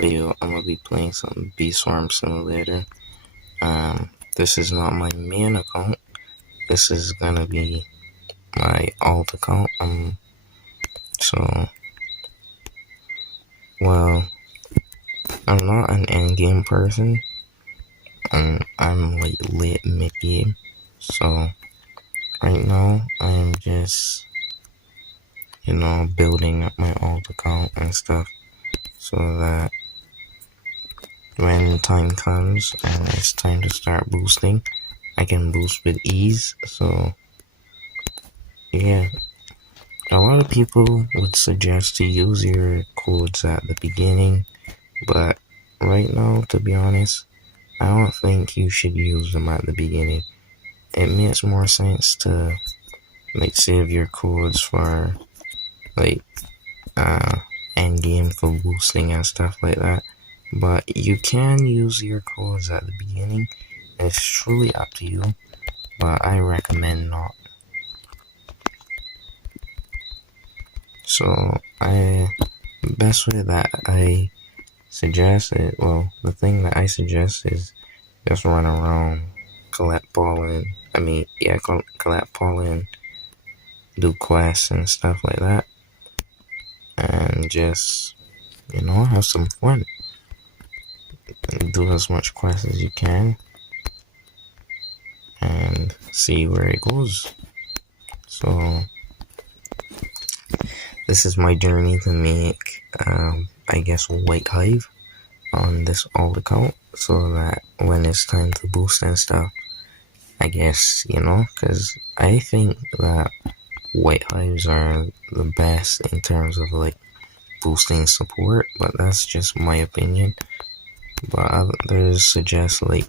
video, I'm gonna be playing some Bee Swarm Simulator. This is not my main account. This is gonna be my alt account. So, well, I'm not an endgame person. I'm like late mid game. So, right now, I'm just, building up my alt account and stuff so that when time comes and it's time to start boosting, I can boost with ease. So, yeah, a lot of people would suggest to use your codes at the beginning, but right now, to be honest, I don't think you should use them at the beginning. It makes more sense to save your codes for like end game for boosting and stuff like that. But you can use your codes at the beginning. It's truly up to you, but I recommend not. So best way that I suggest it, well, the thing that I suggest is just run around, collect pollen. Collect pollen, do quests and stuff like that, and just have some fun. Do as much quests as you can, and see where it goes. So this is my journey to make, I guess, White Hive on this old account, so that when it's time to boost and stuff, I guess, because I think that White Hives are the best in terms of like boosting support, but that's just my opinion. But others suggest like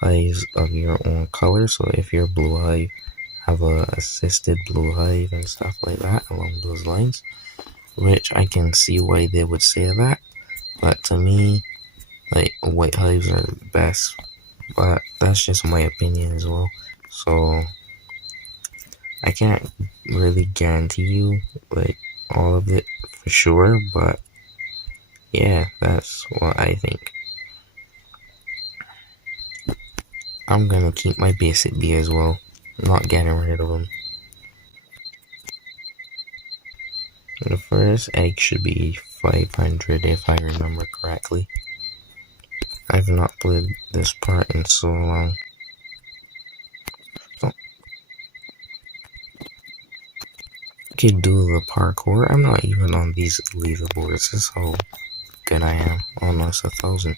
hives of your own color, so if you're Blue Hive, have a assisted Blue Hive and stuff like that along those lines, which I can see why they would say that, but to me, like, White Hives are the best, but that's just my opinion as well. So I can't really guarantee you like all of it for sure, but yeah, that's what I think. I'm gonna keep my basic bee as well, not getting rid of them. The first egg should be 500 if I remember correctly. I've not played this part in so long. So, I could do the parkour. I'm not even on these leaderboards. This is how good I am. Almost 1,000.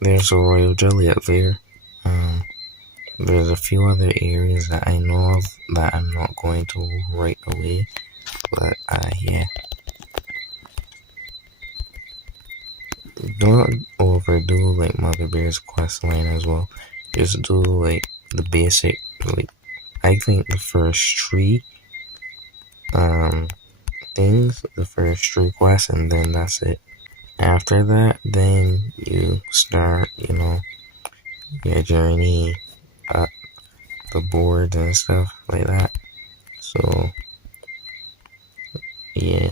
There's a royal jelly up there. There's a few other areas that I know of that I'm not going to right away. But yeah. Don't overdo like Mother Bear's quest line as well. Just do like the basic, like I think the first three things, the first three quests, and then that's it. After that, then you start, your journey up the board and stuff like that. So yeah,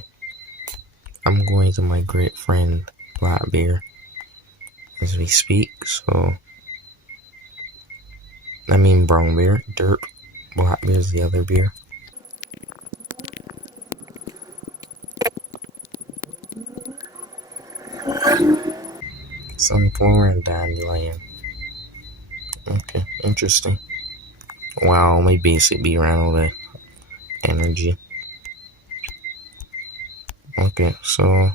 I'm going to my great friend Black Bear as we speak. So I mean Brown Bear, Derp. Black Bear's the other beer. Sunflower and Dandelion. Okay, interesting. Wow, my basic bee ran out of energy. Okay, so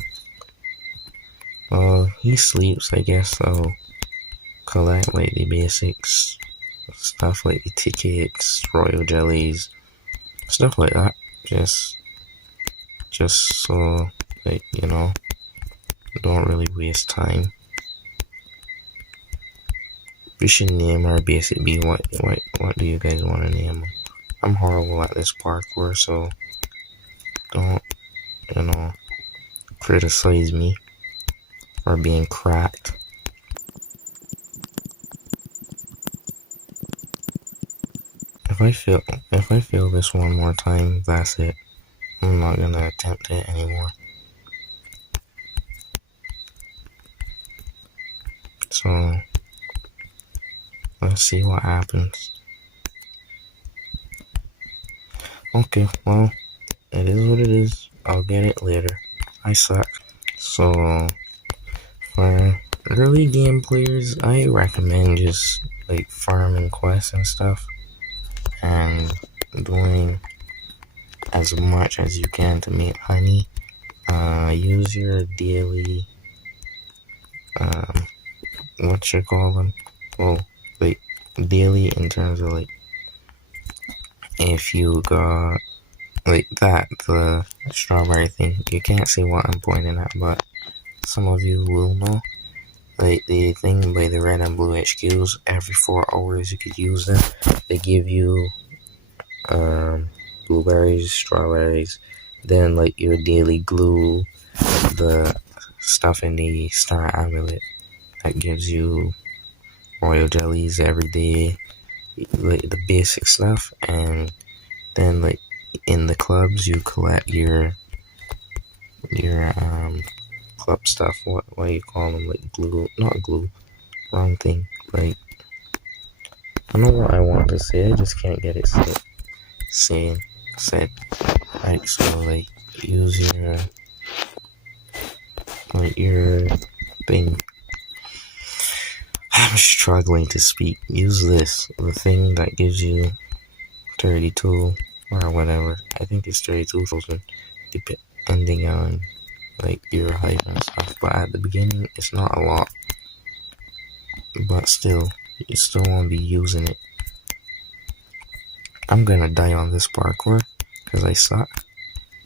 he sleeps, I guess. I'll collect like the basics stuff like the tickets, royal jellies, stuff like that. Just so like don't really waste time. We should name our basic bee. What do you guys want to name them? I'm horrible at this parkour, so don't criticize me for being cracked. If I fail this one more time, that's it. I'm not gonna attempt it anymore. So let's see what happens. Okay, well, it is what it is. I'll get it later. I suck. So for early game players, I recommend just like farming quests and stuff and doing as much as you can to make honey. Use your daily, what you call them? Well, like daily in terms of like if you got like that, the strawberry thing. You can't see what I'm pointing at, but some of you will know. Like the thing by the red and blue HQs, every 4 hours you could use them. They give you blueberries, strawberries, then like your daily glue, the stuff in the star amulet that gives you royal jellies every day, like the basic stuff, and then like in the clubs you collect your club stuff. What do you call them? Like glue? Not glue. Wrong thing. Like I know what I want to say. I just can't get it said. Right. So like use your thing. I'm struggling to speak. Use this. The thing that gives you 32 or whatever. I think it's 32,000 depending on like your height and stuff. But at the beginning, it's not a lot. But still, you still won't be using it. I'm gonna die on this parkour because I suck.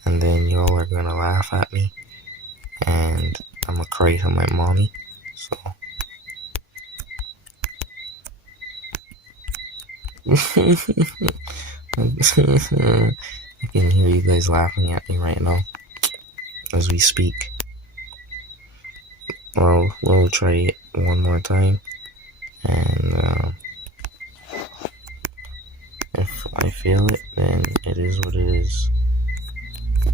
And then y'all are gonna laugh at me. And I'm gonna cry to my mommy. So. I can hear you guys laughing at me right now as we speak. Well, we'll try it one more time, and if I fail it, then it is what it is.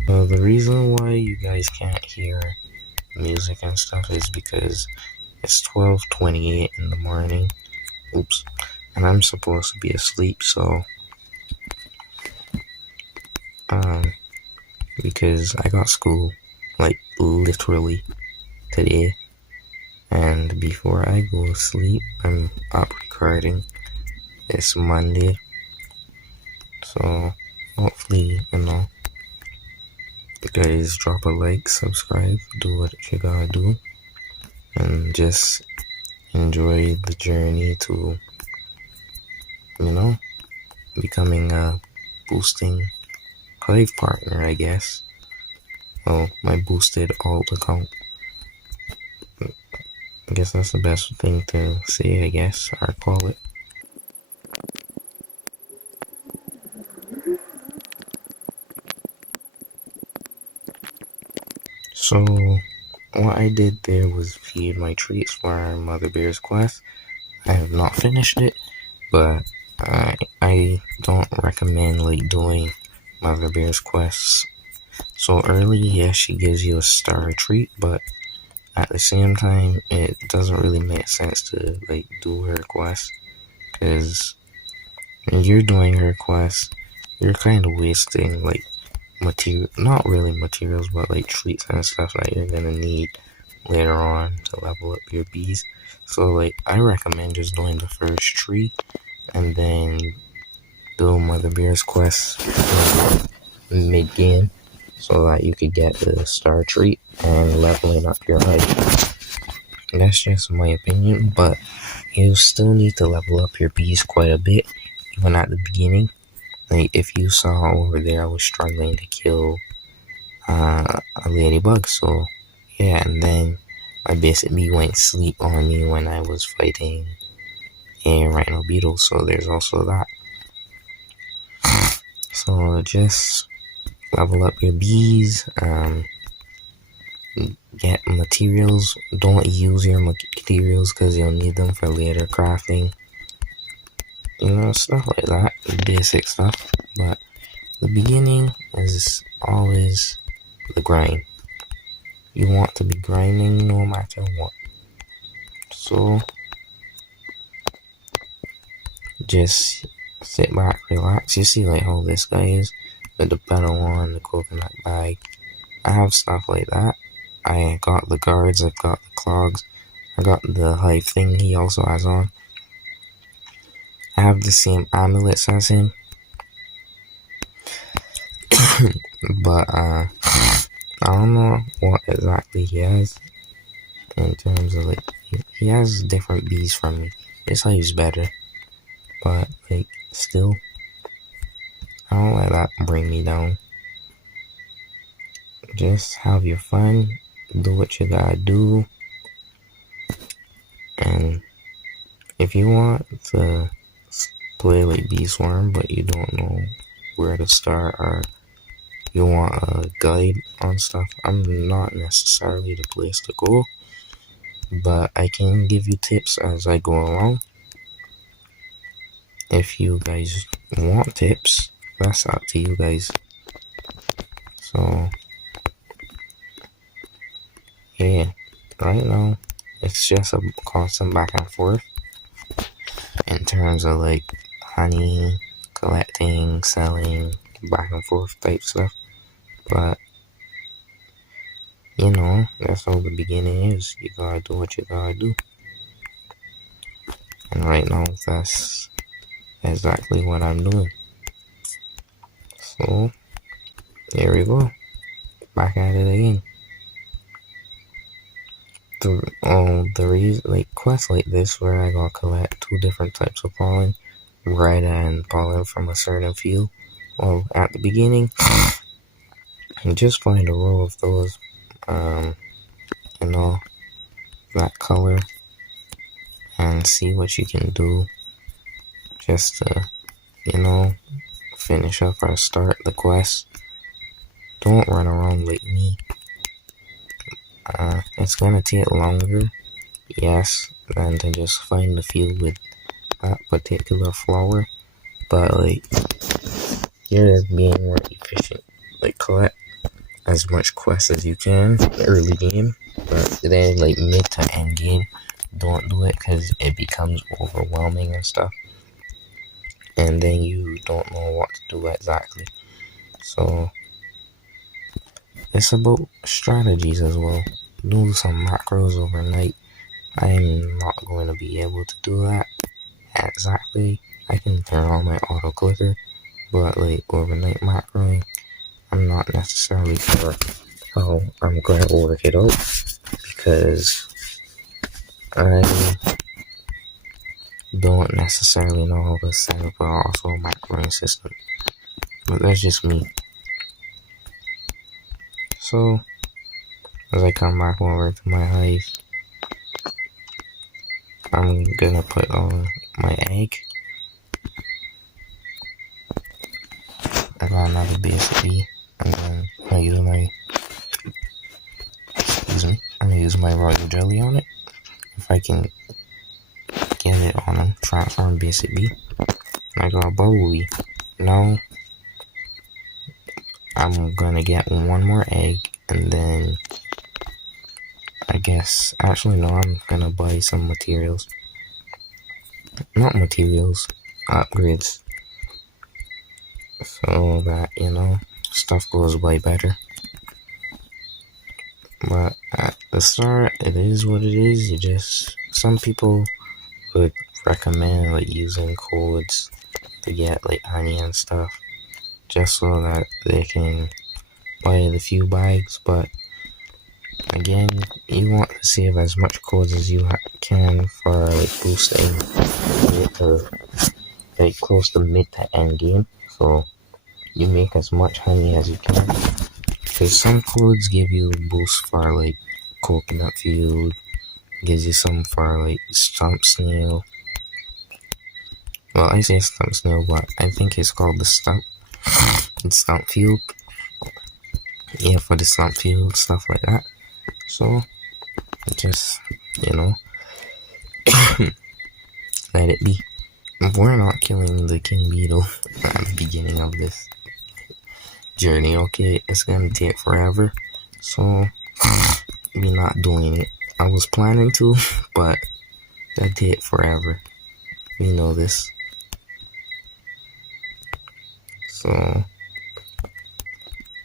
The reason why you guys can't hear music and stuff is because it's 12:28 in the morning. Oops. And I'm supposed to be asleep, so because I got school like literally today, and before I go to sleep I'm up recording. It's Monday, so hopefully you guys drop a like, subscribe, do what you gotta do, and just enjoy the journey to becoming a boosting Hive partner, I guess. Well, my boosted alt account. I guess that's the best thing to say, I guess, or call it. So, what I did there was feed my treats for Mother Bear's quest. I have not finished it, but I don't recommend like doing Mother Bear's quests so early. Yes, she gives you a star treat, but at the same time, it doesn't really make sense to like do her quest, because when you're doing her quest, you're kind of wasting like material, not really materials, but like treats and stuff that you're gonna need later on to level up your bees. So like I recommend just doing the first tree and then do Mother Bear's quest mid game so that you could get the star treat and leveling up your height. That's just my opinion, but you still need to level up your bees quite a bit even at the beginning. Like if you saw over there, I was struggling to kill a ladybug, so yeah, and then my basic bee went sleep on me when I was fighting a rhino beetle, so there's also that. So just level up your bees, get materials. Don't use your materials because you'll need them for later crafting. Stuff like that, basic stuff. But the beginning is always the grind. You want to be grinding no matter what. So just sit back, relax. You see like how this guy is with the pedal on, the coconut bag. I have stuff like that. I got the guards, I've got the clogs, I got the hive thing he also has on. I have the same amulets as him. But I don't know what exactly he has in terms of like, he has different bees from me. His hive's better, but like still, I don't let that bring me down. Just have your fun, do what you gotta do, and if you want to play like Bee Swarm but you don't know where to start, or you want a guide on stuff, I'm not necessarily the place to go, but I can give you tips as I go along. If you guys want tips, that's up to you guys. So yeah, right now it's just a constant back and forth in terms of like honey collecting, selling, back and forth type stuff. But you know, that's how the beginning is. You gotta do what you gotta do. And right now that's exactly what I'm doing. So here we go. Back at it again. The reason, like quests like this where I gotta collect 2 different types of pollen, red and pollen from a certain field. Well, at the beginning, you just find a row of those, you know, that color, and see what you can do just to, you know, finish up or start the quest. Don't run around like me. It's gonna take longer, yes, than to just find the field with that particular flower, but like you're just being more efficient. Like collect as much quests as you can early game, but then like mid to end game, don't do it because it becomes overwhelming and stuff, and then you don't know what to do exactly. So it's about strategies as well. Do some macros overnight. I'm not going to be able to do that exactly. I can turn on my auto clicker, but like overnight macroing, I'm not necessarily sure how I'm going to work it out, because I don't necessarily know how to set up an also macroing system. But that's just me. So as I come back over to my hive, I'm gonna put on my egg. I got another BSB, and then I use my, I'm gonna use my royal jelly on it. If I can get it on a transform BSB. I got a bumblebee. Now I'm gonna get one more egg, and then I guess, actually no, I'm gonna buy some materials. Not materials, upgrades. So that, you know, stuff goes by better. But at the start, it is what it is. You just, some people would recommend like using codes to get like honey and stuff, just so that they can buy the few bags. But again, you want to save as much codes as you can for like boosting to like close to mid to end game, so you make as much honey as you can. Because some codes give you boost for like coconut field, gives you some for like stump snail. Well, I say stump snail, but I think it's called the stump. It's stump field. Yeah, for the stump field, stuff like that. So just, you know, let it be. We're not killing the king beetle at the beginning of this journey, okay? It's gonna take forever, so we're not doing it. I was planning to, but that take forever. We know this. So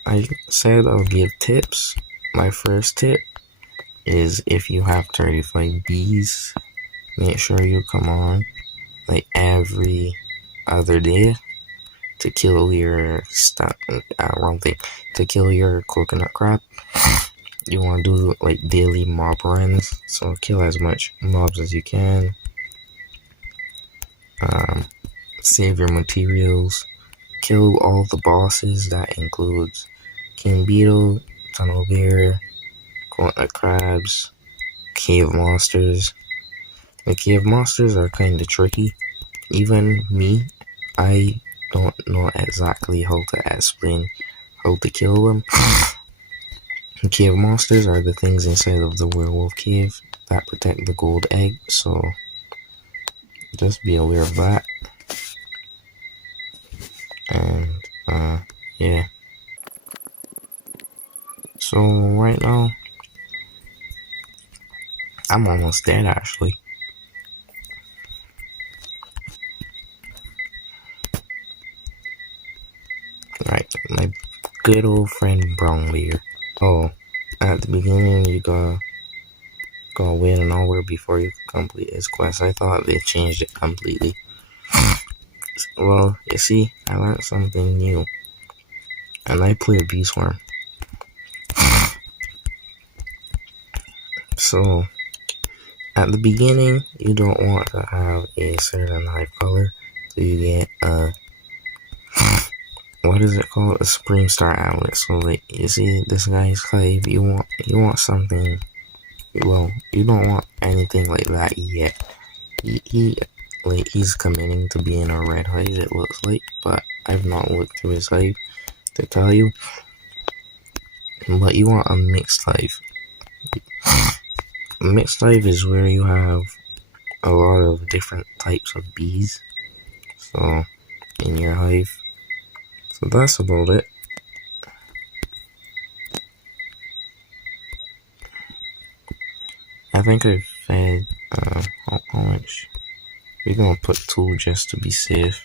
I said I'll give tips. My first tip is if you have 35 bees, make sure you come on like every other day to kill your stuff. Wrong thing. To kill your coconut crab. You want to do like daily mob runs, so kill as much mobs as you can. Save your materials. Kill all the bosses. That includes King Beetle, Tunnel Bear, coconut crabs, cave monsters. The cave monsters are kind of tricky. Even me, I don't know exactly how to explain how to kill them. Cave monsters are the things inside of the werewolf cave that protect the gold egg, so just be aware of that. And yeah. So right now, I'm almost dead actually. Right, my good old friend Brownbeard. Oh, at the beginning you gotta wait an hour before you complete his quest. I thought they changed it completely. Well, you see, I learned something new, and I play Bee Swarm. So at the beginning, you don't want to have a certain hive color, so you get what is it called? A Supreme Star Amulet. So like, you see this guy's hive, you want something. Well, you don't want anything like that yet. He's committing to being a red hive, it looks like, but I've not looked through his hive to tell you. But you want a mixed hive. A mixed hive is where you have a lot of different types of bees. So in your hive. So that's about it. I think I've fed how much? We're gonna put 2 just to be safe.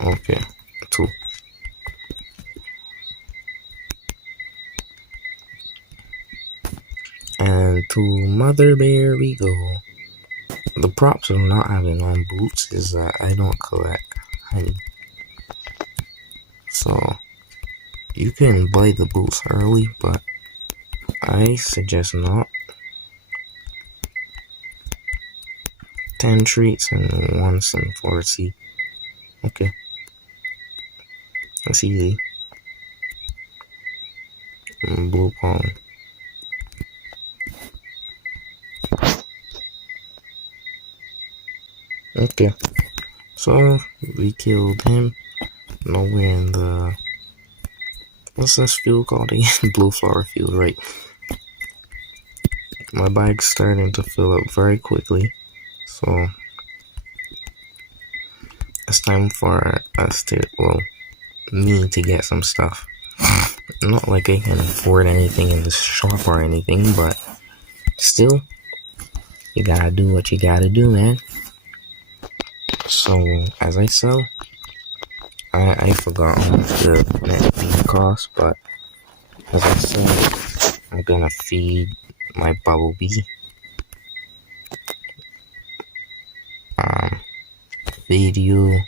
Okay, 2. And to Mother Bear we go. The props of not having on boots is that I don't collect honey. So you can buy the boots early, but I suggest not. 10 treats and 1 sunflower seed. Okay. That's easy. And blue palm. Okay. So we killed him. Now we're in the, what's this field called again? Blue flower field, right? My bag's starting to fill up very quickly, so it's time for us to, well, me to get some stuff. Not like I can afford anything in the shop or anything, but still, you gotta do what you gotta do, man. So as I sell, I forgot how much the net feed costs, but as I said, I'm gonna feed my bumblebee. Feed you,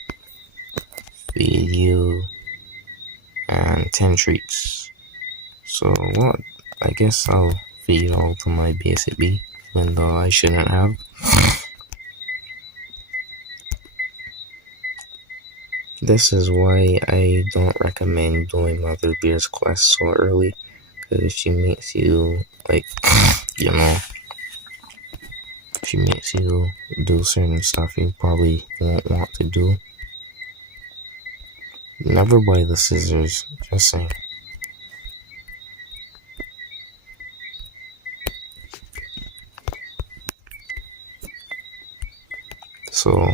and 10 treats. So what? I guess I'll feed all to my basic bee, even though I shouldn't have. This is why I don't recommend doing Mother Bear's quest so early, because she makes you, like, you know, she makes you do certain stuff you probably won't want to do. Never buy the scissors, just saying. So,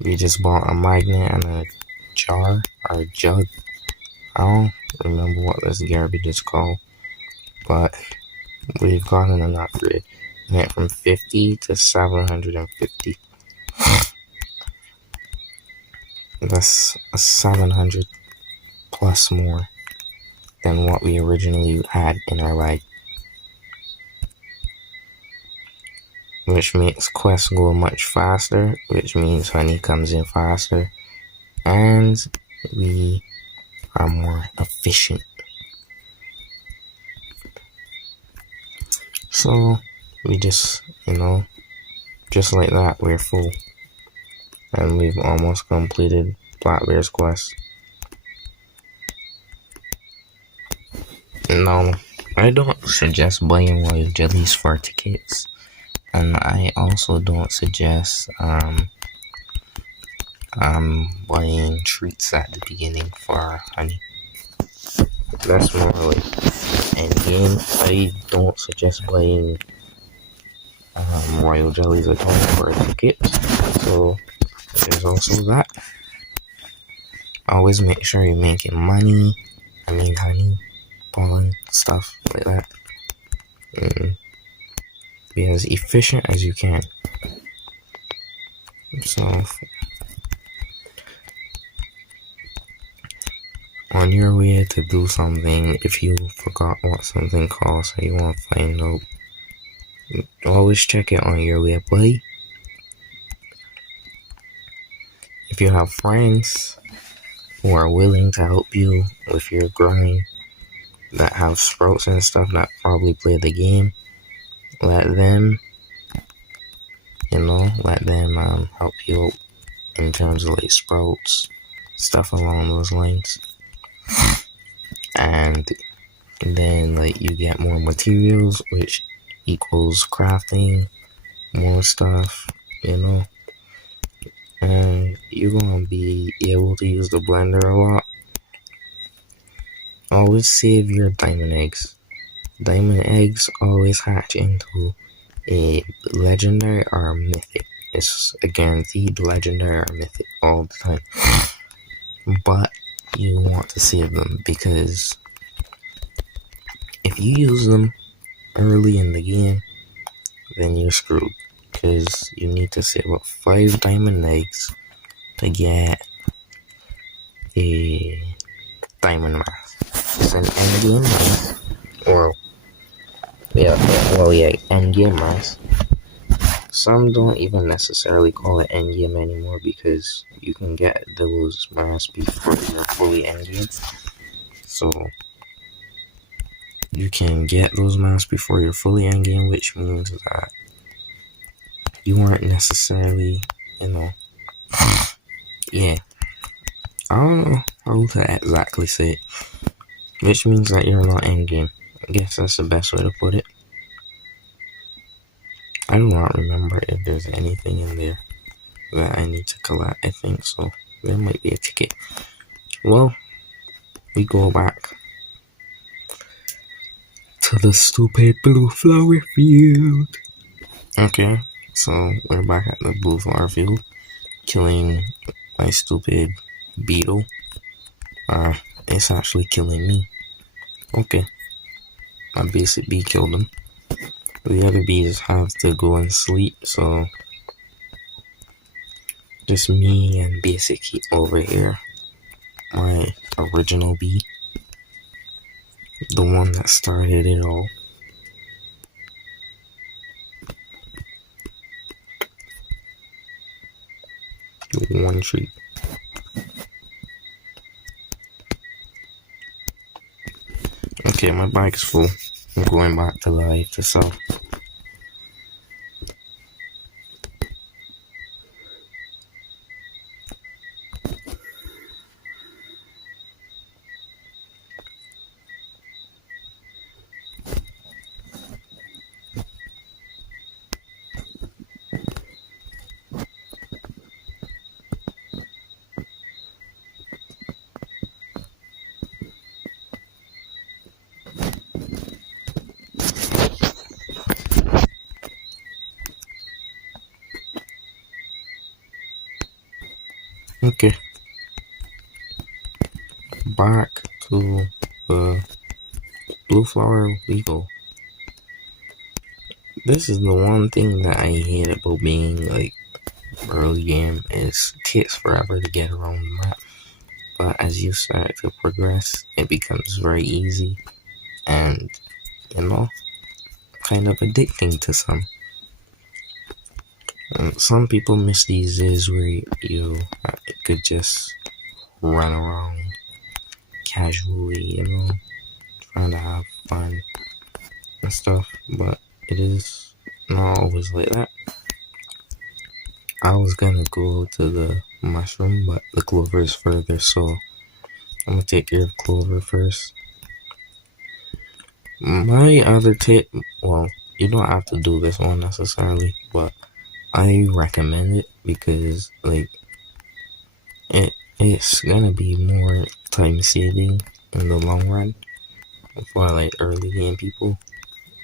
we just bought a magnet and a jar, or a jug. I don't remember what this garbage is called, but we've gotten an upgrade. We went from 50 to 750. That's 700 plus more than what we originally had in our bag, which makes quests go much faster, which means honey comes in faster, and we are more efficient. So we just, just like that, we're full, and we've almost completed Blackbeard's quest. Now, I don't suggest buying royal jellies for tickets, and I also don't suggest buying treats at the beginning for honey. That's more like endgame. I don't suggest buying royal jellies at all for a ticket. So there's also that. Always make sure you're making money. I mean honey, pollen, stuff like that. Be as efficient as you can. So on your way to do something, if you forgot what something costs or you want to find out, always check it on your way by. If you have friends who are willing to help you with your grind, that have sprouts and stuff that probably play the game, let them help you out in terms of like sprouts, stuff along those lines. And then like you get more materials, which equals crafting more stuff, and you're gonna be able to use the blender a lot. Always save your diamond eggs. Diamond eggs always hatch into a legendary or mythic. It's a guaranteed legendary or mythic all the time. But you want to save them because if you use them early in the game, then you're screwed. Because you need to save up 5 diamond eggs to get a diamond mask. It's an endgame mask. Endgame mask. Some don't even necessarily call it endgame anymore because you can get those masks before you're fully endgame. So you can get those masks before you're fully endgame, which means that you weren't necessarily, yeah. I don't know how to exactly say it, which means that you're not endgame. I guess that's the best way to put it. I do not remember if there's anything in there that I need to collect. I think so. There might be a ticket. Well, we go back to the stupid blue flower field. Okay, so we're back at the blue flower field, killing my stupid beetle. It's actually killing me. Okay, my basic bee killed him. The other bees have to go and sleep, so just me and basic over here. My original bee, the one that started it all. One tree. Okay, my bike is full. I'm going back to live to sell. Okay. Back to the blue flower we go. This is the one thing that I hate about being like early game, it takes forever to get around the map. But as you start to progress, it becomes very easy and, you know, kind of addicting to some. And some people miss these days where you could just run around casually, trying to have fun and stuff, but it is not always like that. I was gonna go to the mushroom, but the clover is further, so I'm gonna take care of clover first. My other tip, well, you don't have to do this one necessarily, but I recommend it because, like, it's gonna be more time saving in the long run for, like, early game people.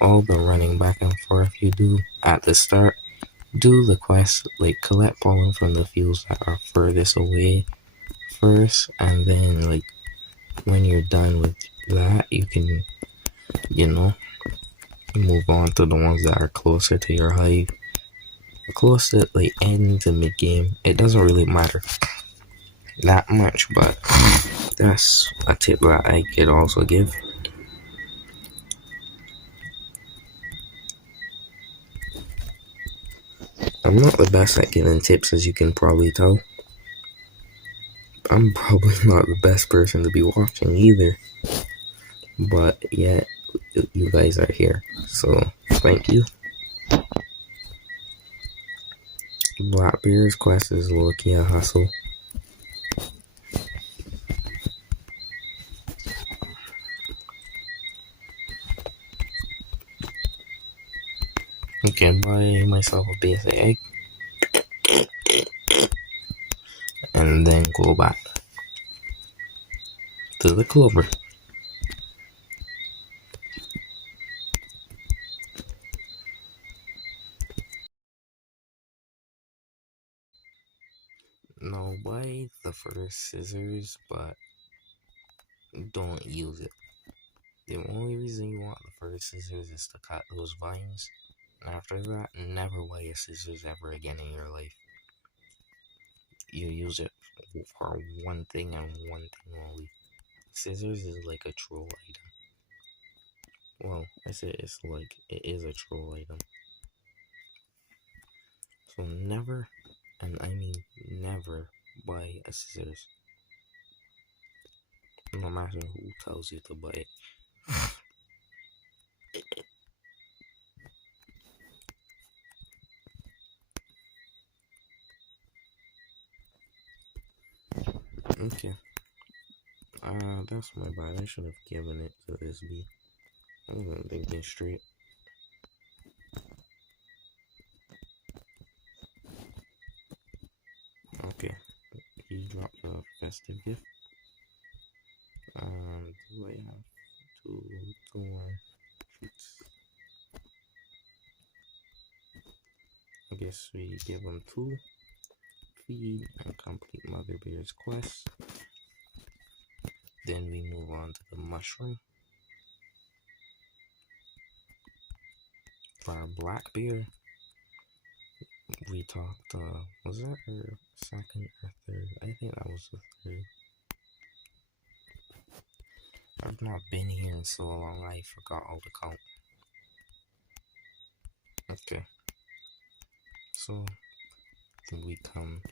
All the running back and forth you do at the start, do the quest, like collect pollen from the fields that are furthest away first, and then, like, when you're done with that, you can, you know, move on to the ones that are closer to your hive. Closer, like, end to mid game. It doesn't really matter that much, but that's a tip that I could also give. I'm not the best at giving tips, as you can probably tell. I'm probably not the best person to be watching either. But yeah, you guys are here, so thank you. Blackbeard's quest is low-key a hustle. Okay, buy myself a basic egg, and then go back to the clover. Now buy the first scissors, but don't use it. The only reason you want the first scissors is to cut those vines. And after that, never buy a scissors ever again in your life. You use it for one thing and one thing only. Scissors is like a troll item. Well, I say it's like, it is a troll item. So never, and I mean never, buy a scissors. No matter who tells you to buy it. Okay. That's my bad. I should have given it to this bee. I wasn't thinking straight. Okay. He dropped a festive gift. Do I have two more treats? I guess we give him two. Feed and complete Mother Bear's quest. Then we move on to the mushroom. For our black bear, we talked, was that her second or third? I think that was the third. I've not been here in so long, I forgot all the count. Okay. So, we come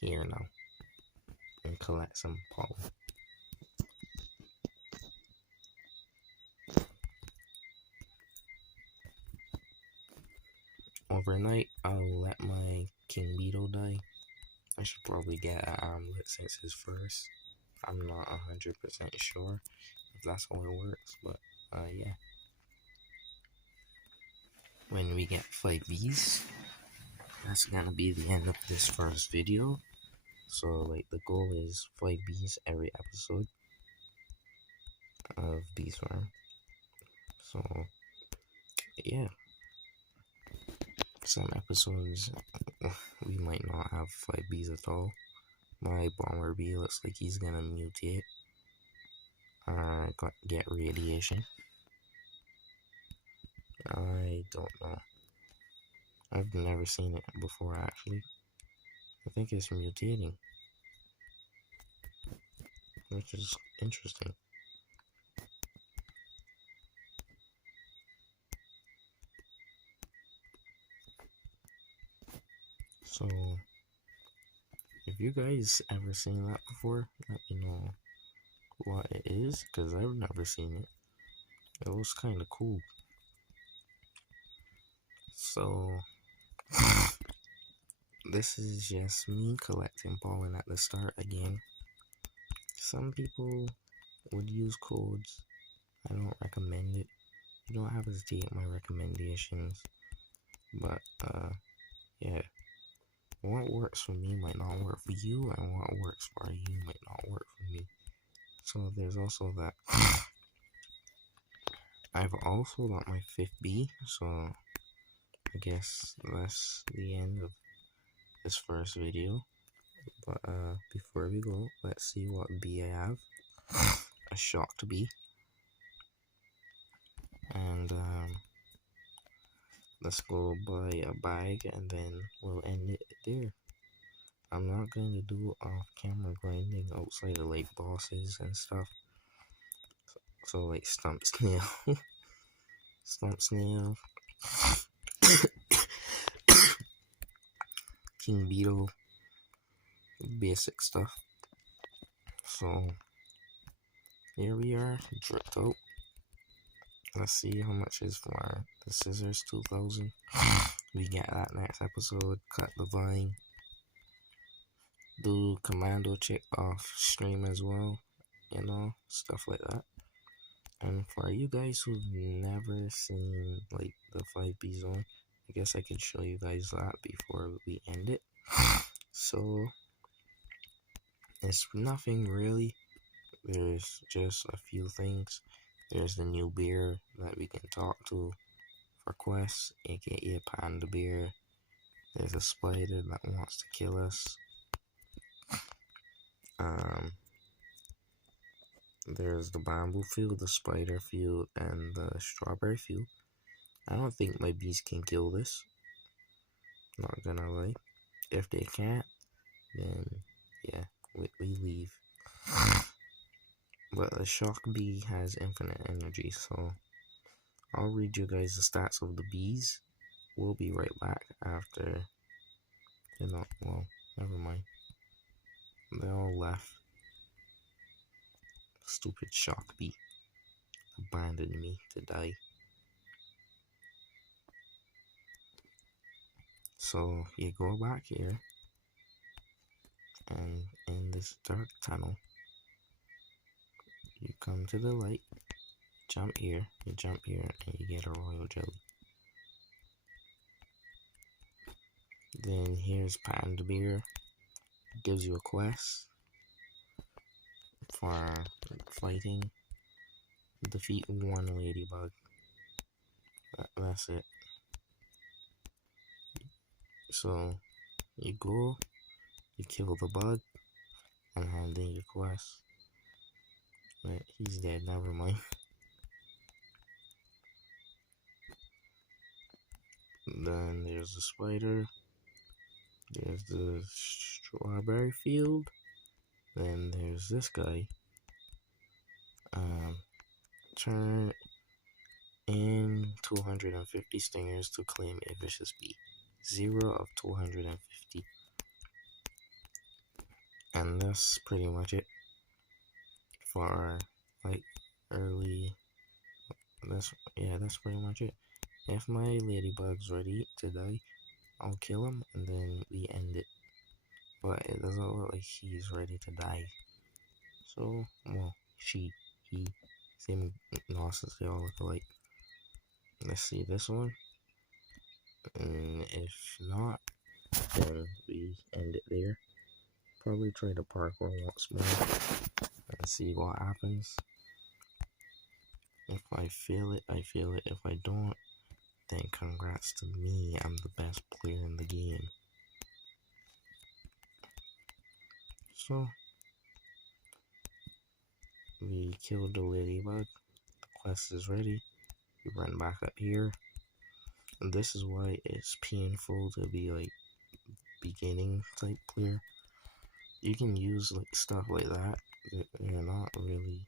here now and collect some pollen. Overnight, I'll let my King Beetle die. I should probably get an armlet since it's first. I'm not 100% sure if that's how it works, but yeah. When we get 5 Vs, that's gonna be the end of this first video. So, like, the goal is 5 Bs every episode of Bee Swarm. So, yeah. Some episodes we might not have 5 Bs at all. My bomber bee looks like he's gonna mutate. Get radiation. I don't know. I've never seen it before, actually. I think it's mutating, which is interesting. So, if you guys ever seen that before, let me know what it is, because I've never seen it. It was kind of cool. So, this is just me collecting pollen at the start again. Some people would use codes. I don't recommend it. You don't have to take my recommendations. But, yeah. What works for me might not work for you, and what works for you might not work for me. So there's also that. I've also got my 5th B, so I guess that's the end of this first video. But before we go, let's see what bee I have. A shocked bee. And let's go buy a bag and then we'll end it there. I'm not going to do off-camera grinding outside of like bosses and stuff. So like Stump Snail, Stump Snail, King Beetle, basic stuff. So here we are, dripped out. Let's see how much is for the scissors. 2,000. We get that next episode. Cut the vine. Do commando check off stream as well. You know, stuff like that. And for you guys who've never seen like the 5B zone, I guess I could show you guys that before we end it. So it's nothing really. There's just a few things. There's the new bear that we can talk to for quests, aka Panda Bear. There's a spider that wants to kill us. There's the bamboo field, the spider field, and the strawberry field. I don't think my bees can kill this. Not gonna lie. If they can't, then yeah, we leave. But the shock bee has infinite energy, so I'll read you guys the stats of the bees. We'll be right back after, well, never mind. They all left. Stupid shock bee abandoned me to die. So you go back here, and in this dark tunnel, you come to the light, jump here, and you get a royal jelly. Then here's Panda Bear, gives you a quest for fighting. Defeat one ladybug. That's it. So you go, you kill the bug, and hand in your quest. But he's dead, never mind. Then there's the spider. There's the strawberry field. Then there's this guy. Turn in 250 stingers to claim a vicious bee. 0 of 250. And that's pretty much it for like early. That's pretty much it. If my ladybug's ready to die, I'll kill him and then we end it. But it doesn't look like he's ready to die. So, well, he, same nonsense, they all look alike. Let's see this one. And if not, then we end it there. Probably try to parkour once more and see what happens. If I fail it, I fail it. If I don't, then congrats to me. I'm the best player in the game. So, we killed the ladybug. The quest is ready. We run back up here. And this is why it's painful to be like beginning type player, you can use like stuff like that. You're not really,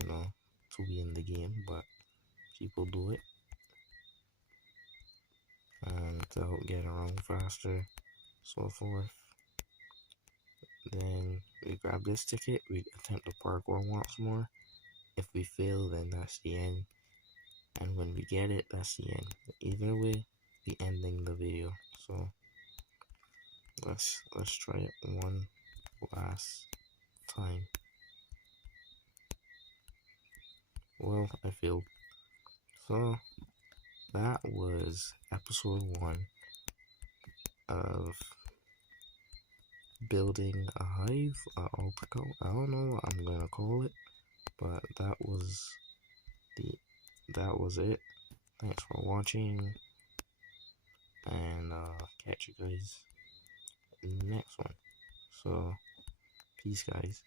to be in the game, but people do it and to help get around faster, so forth. Then we grab this ticket, we attempt the parkour once more. If we fail, then that's the end. And when we get it, that's the end. Either way, we ending the video. So let's try it one last time. Well, I failed. So that was episode 1 of building a hive, Altico. I don't know what I'm gonna call it, but that was it. Thanks for watching, and catch you guys in the next one. So peace, guys.